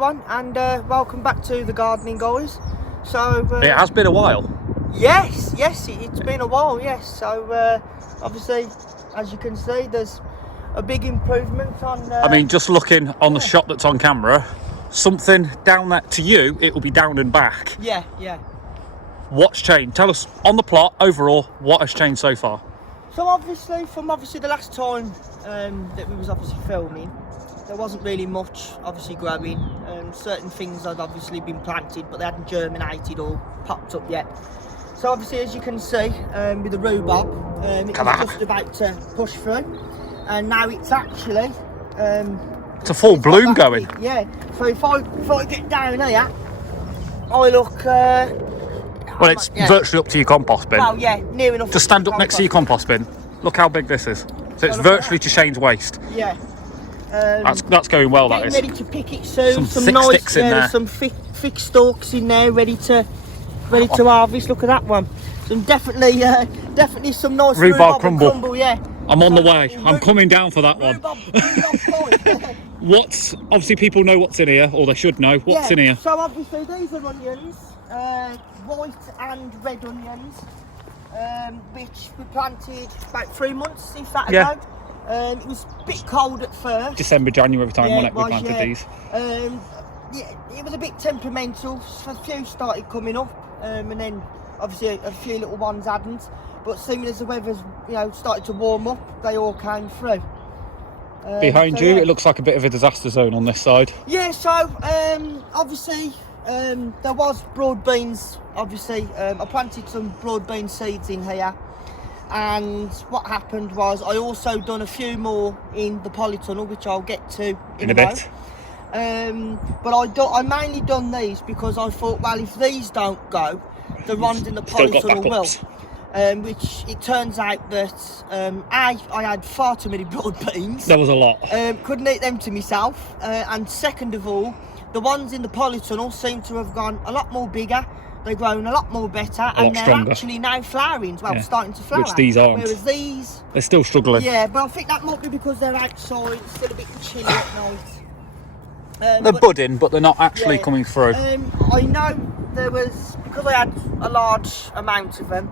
everyone, and welcome back to the gardening, guys. So it has been a while. Yes, it's been a while. Yes, so obviously, as you can see, there's a big improvement on. I mean, just looking on the shot that's on camera, something down there to you, it will be down and back. Yeah. What's changed? Tell us on the plot overall. What has changed so far? So obviously, from the last time that we was obviously filming, there wasn't really much obviously growing. Certain things had obviously been planted, but they hadn't germinated or popped up yet. So obviously, as you can see, with the rhubarb, it was just about to push through, and now it's actually it's a full bloom going. Big, yeah. So if I get down here, I look. Well, it's virtually up to your compost bin. Well, yeah, near enough. Just stand up next to your compost bin. Look how big this is. So it's virtually to Shane's waist. Yeah. That's going well. That is. Ready to pick it soon. Some thick nice sticks in there. Some thick stalks in there, ready to harvest. Look at that one. Some definitely some nice rhubarb crumble. Yeah. I'm on the way. I'm coming down for that one. What's obviously people know what's in here, or they should know what's in here. So obviously these are onions, white and red onions, which we planted about 3 months if that ago. It was a bit cold at first. December, January time, when we planted these. It was a bit temperamental. A few started coming up, and then obviously a few little ones hadn't. But as soon as the weather's started to warm up, they all came through. Behind you, it looks like a bit of a disaster zone on this side. Yeah, so obviously there was broad beans. Obviously, I planted some broad bean seeds in here. And what happened was I also done a few more in the polytunnel, which I'll get to in a bit. But I mainly done these because I thought, well, if these don't go, the ones in the polytunnel will. Which it turns out that I had far too many broad beans. There was a lot. Couldn't eat them to myself. And second of all, the ones in the polytunnel seem to have gone a lot more bigger. They've grown a lot more better, and they're actually now flowering. Well, starting to flower. Which these aren't. Whereas these, they're still struggling. Yeah, but I think that might be because they're outside. It's still a bit chilly at night. They're budding, but they're not actually coming through. I know there was, because I had a large amount of them.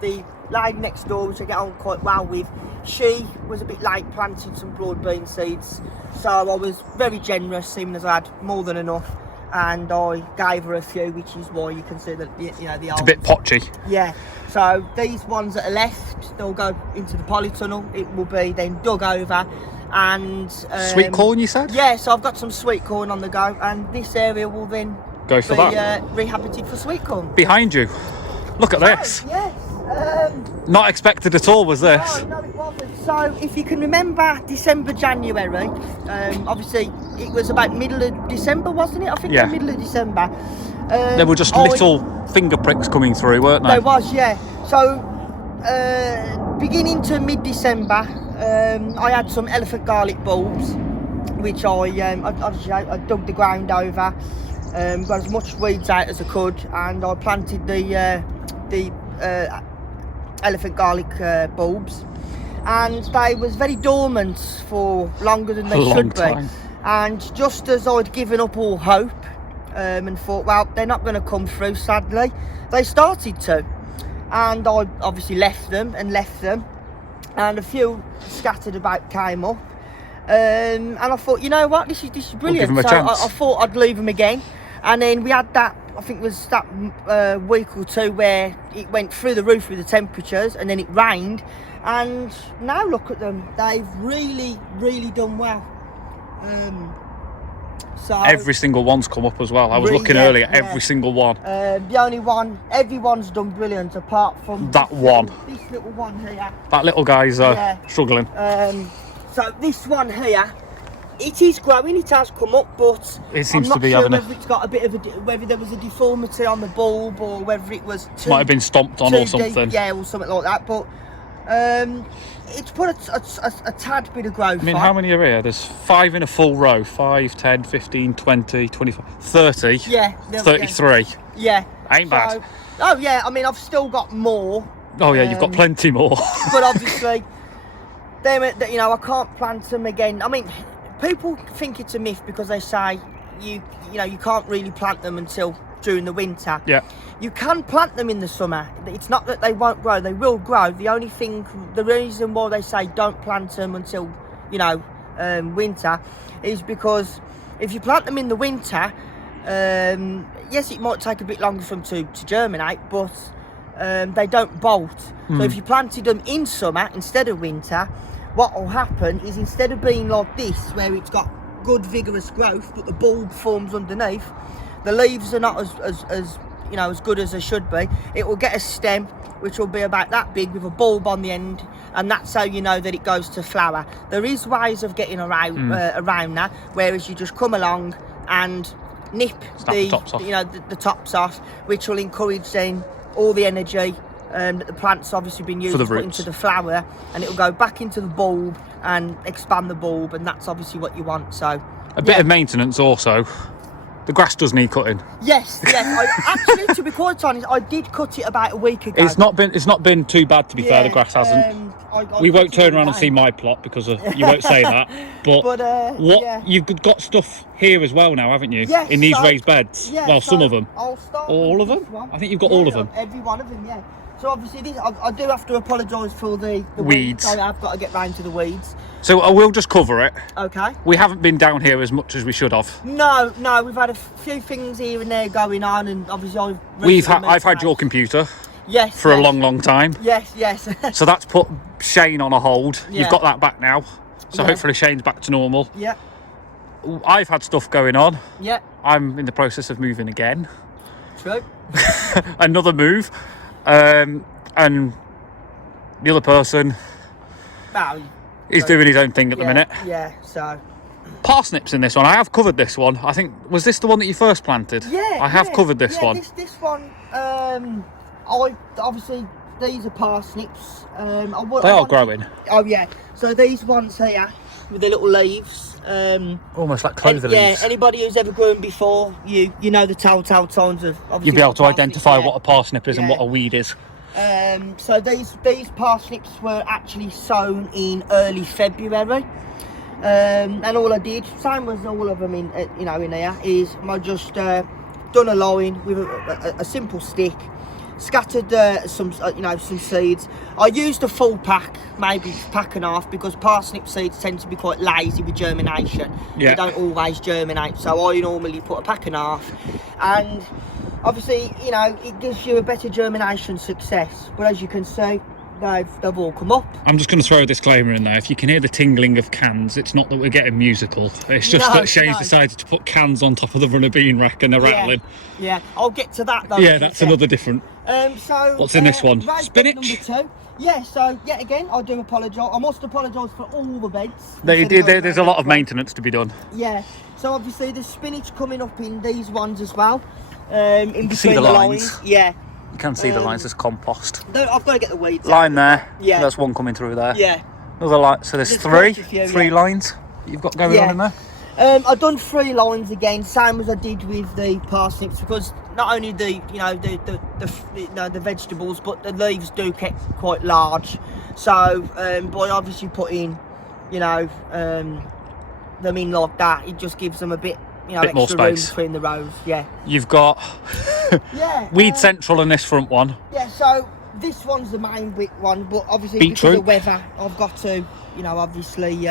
The lady next door, which I get on quite well with, she was a bit late planting some broad bean seeds, so I was very generous, seeing as I had more than enough. And I gave her a few, which is why you can see that the it's a bit potchy. Yeah. So these ones that are left, they'll go into the polytunnel. It will be then dug over, and sweet corn, you said? Yeah. So I've got some sweet corn on the go, and this area will then go for that. Rehabited for sweet corn. Behind you, look at this. Yes. Not expected at all, was this? No, it wasn't. So if you can remember December, January, obviously it was about middle of December, wasn't it? I think middle of December. There were just little finger pricks coming through, weren't there? There was, yeah. So beginning to mid-December, I had some elephant garlic bulbs, which I dug the ground over, got as much weeds out as I could, and I planted the elephant garlic bulbs, and they was very dormant for longer than they should be. And just as I'd given up all hope and thought, well, they're not going to come through, sadly, they started to. And I obviously left them, and a few scattered about came up, and I thought, you know what, this is brilliant. We'll give them a chance. I thought I'd leave them again, and then we had that, I think it was that week or two where it went through the roof with the temperatures, and then it rained, and now look at them, they've really done well. So every single one's come up as well. I was looking earlier, every single one. The only one, everyone's done brilliant apart from that one. This little one here. That little guy's struggling. So this one here, it is growing, it has come up, but it seems I'm to be not sure having whether it's got a bit of whether there was a deformity on the bulb, or whether it was might have been stomped on or something. Yeah, or something like that. But it's put a tad bit of growth. I mean, how many are here? There's 5 in a full row. 5, 10, 15, 20, 25, 30. Yeah. 33. Yeah. Ain't bad. Oh yeah, I mean, I've still got more. Oh yeah, you've got plenty more. But obviously, I can't plant them again. I mean, people think it's a myth because they say, you can't really plant them until during the winter. Yeah. You can plant them in the summer. It's not that they won't grow; they will grow. The reason why they say don't plant them until winter is because if you plant them in the winter, yes, it might take a bit longer for them to germinate, but they don't bolt. So if you planted them in summer instead of winter, what will happen is instead of being like this, where it's got good vigorous growth, but the bulb forms underneath, the leaves are not as good as they should be. It will get a stem which will be about that big with a bulb on the end, and that's how you know that it goes to flower. There is ways of getting around that, whereas you just come along and nip the tops off. The tops off, which will encourage then all the energy that the plant's obviously been used to put into the flower, and it will go back into the bulb and expand the bulb, and that's obviously what you want. So a bit of maintenance also. The grass does need cutting. Yes. Actually, to be quite honest, I did cut it about a week ago. It's not been too bad, to be fair. The grass hasn't. We won't turn around and see my plot because you won't say that. But you've got stuff here as well now, haven't you? Yes, in these raised beds. Yeah, well, some of them. I'll start all of them. I think you've got all of them. Every one of them, yeah. So obviously, I do have to apologise for the weeds. So I've got to get round to the weeds. So I will just cover it. Okay. We haven't been down here as much as we should have. No, we've had a few things here and there going on, and obviously I've had your computer. Yes. For a long time. Yes. So that's put Shane on a hold. Yeah. You've got that back now. So hopefully Shane's back to normal. Yeah. I've had stuff going on. Yeah. I'm in the process of moving again. True. Another move. And the other person he's doing his own thing at the minute. Yeah, so parsnips in this one. I have covered this one. I think, was this the one that you first planted? Yeah, I have covered this one. This one, obviously these are parsnips. They are growing. Oh yeah. So these ones here with the little leaves. Almost like clover leaves. Yeah. Anybody who's ever grown before, you know the telltale signs of. You'll be able to identify what a parsnip is and what a weed is. So these parsnips were actually sown in early February, and all I did, same as all of them in here, is I just done a line with a simple stick, scattered some seeds. I used a full pack, maybe pack and a half, because parsnip seeds tend to be quite lazy with germination. Yeah. They don't always germinate, so I normally put a pack and a half, and obviously, it gives you a better germination success. But as you can see, they've all come up. I'm just going to throw a disclaimer in there. If you can hear the tingling of cans, it's not that we're getting musical. It's just that Shane's decided to put cans on top of the runner bean rack and they're rattling. Yeah, I'll get to that though. Yeah, that's another different. So what's in this one? Spinach? Number 2. Yeah, so yet again, I do apologise. I must apologise for all the beds. There's a lot of maintenance to be done. Yeah, so obviously there's spinach coming up in these ones as well. In between see the lines. Yeah. You can see the lines as compost. I've got to get the weeds line out. there. Yeah. There's one coming through there. Yeah. Another line. So there's three lines you've got going on in there. I've done 3 lines again, same as I did with the parsnips, because not only the vegetables, but the leaves do get quite large. So by obviously putting them in like that, it just gives them a bit bit more extra room space between the rows. Yeah. You've got weed central in this front one. Yeah. So this one's the main big one, but obviously beetroot. Because of the weather, I've got to obviously.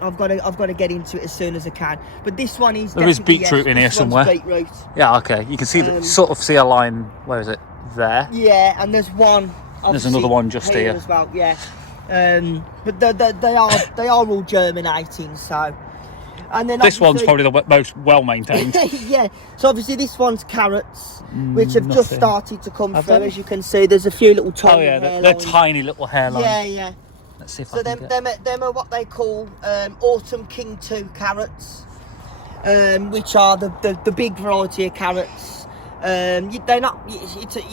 I've got to get into it as soon as I can. But this one is there is beetroot in here somewhere. Beetroot. Yeah, okay. You can see sort of see a line. Where is it? There. Yeah, and there's one. There's another one just here as well. Yeah. But they are all germinating. So. And then this one's probably the most well maintained. Yeah. So obviously this one's carrots, which have just started to come through. As you can see, there's a few little tiny. Oh yeah, they're tiny little hairlines. Yeah. Let's see if so them are what they call Autumn King 2 carrots, which are the big variety of carrots. You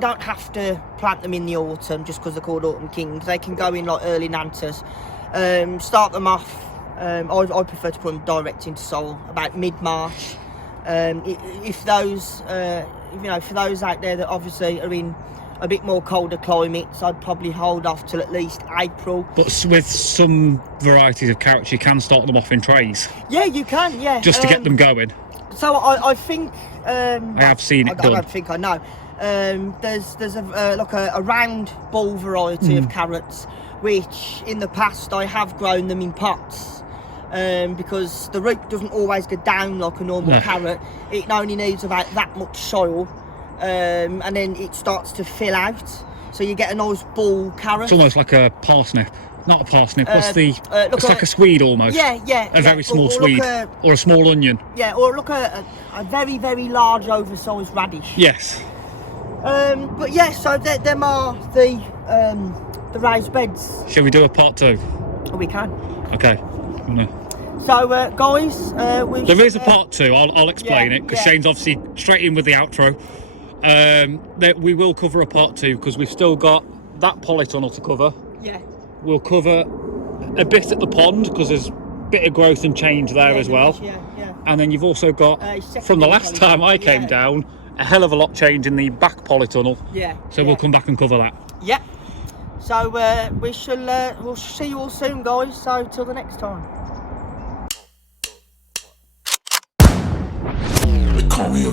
don't have to plant them in the autumn just because they're called Autumn Kings. They can go in like early nantas. Start them off. I prefer to put them direct into soil about mid-March. If those, for those out there that obviously are in a bit more colder climates, I'd probably hold off till at least April. But with some varieties of carrots, you can start them off in trays. Yeah, you can, yeah. Just to get them going. So I think I have seen it done. I don't think I know. There's a round ball variety of carrots, which in the past I have grown them in pots. Because the root doesn't always go down like a normal carrot. It only needs about that much soil, and then it starts to fill out. So you get a nice ball carrot. It's almost like a parsnip. Not a parsnip. What's the? It's like a swede almost. Yeah. A very small swede, or a small onion. Yeah, or look at a very, very large, oversized radish. Yes. But yeah, so them are the raised beds. Shall we do a part 2? We can. Okay. So guys, there is a part 2. I'll explain it, because Shane's obviously straight in with the outro. That we will cover a part 2 because we've still got that polytunnel to cover. Yeah. We'll cover a bit at the pond because there's a bit of growth and change there as well. Yeah. And then you've also got, from the last time I came down, a hell of a lot change in the back polytunnel. Yeah. So we'll come back and cover that. Yeah. So we'll see you all soon, guys. So till the next time. They call me a